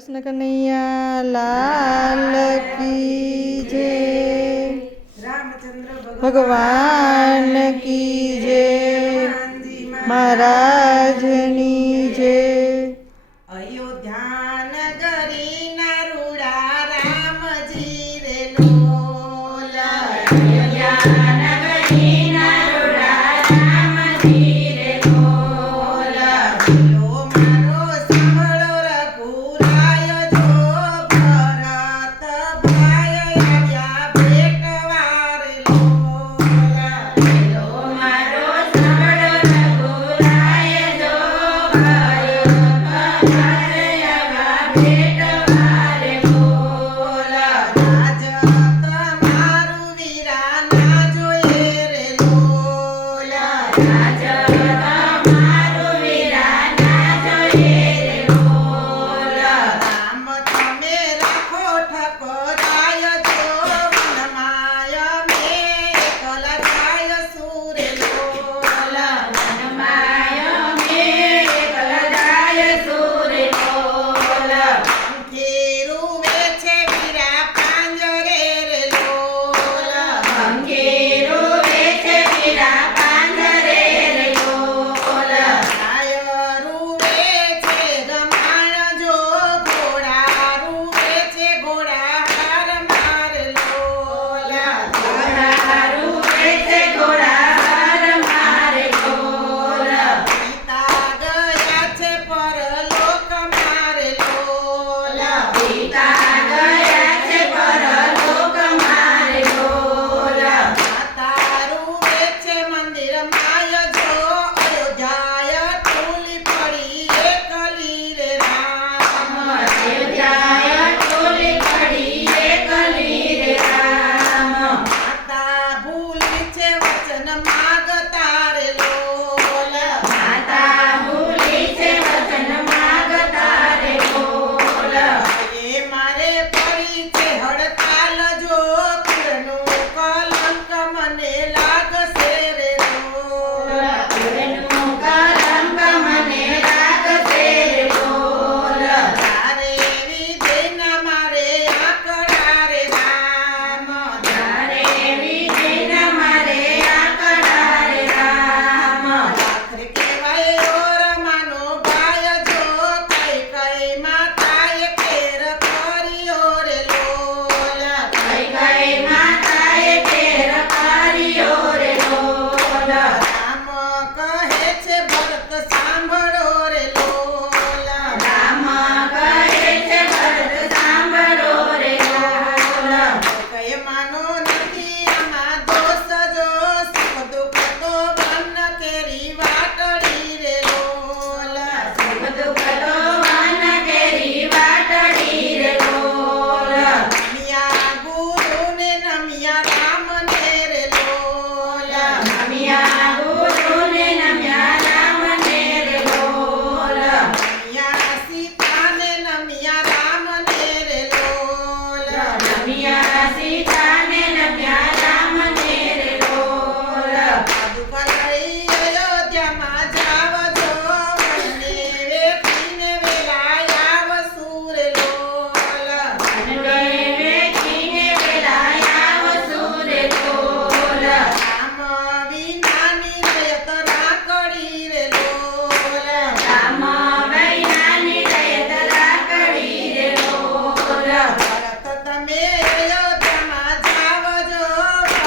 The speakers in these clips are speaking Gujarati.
કૃષ્ણ કનૈયા લાલ કી જય. ભગવાન કી જય. મહારાજની જય. અયોધ્યા નગરીના રૂડા રામજી રે લોલા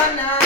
Nana.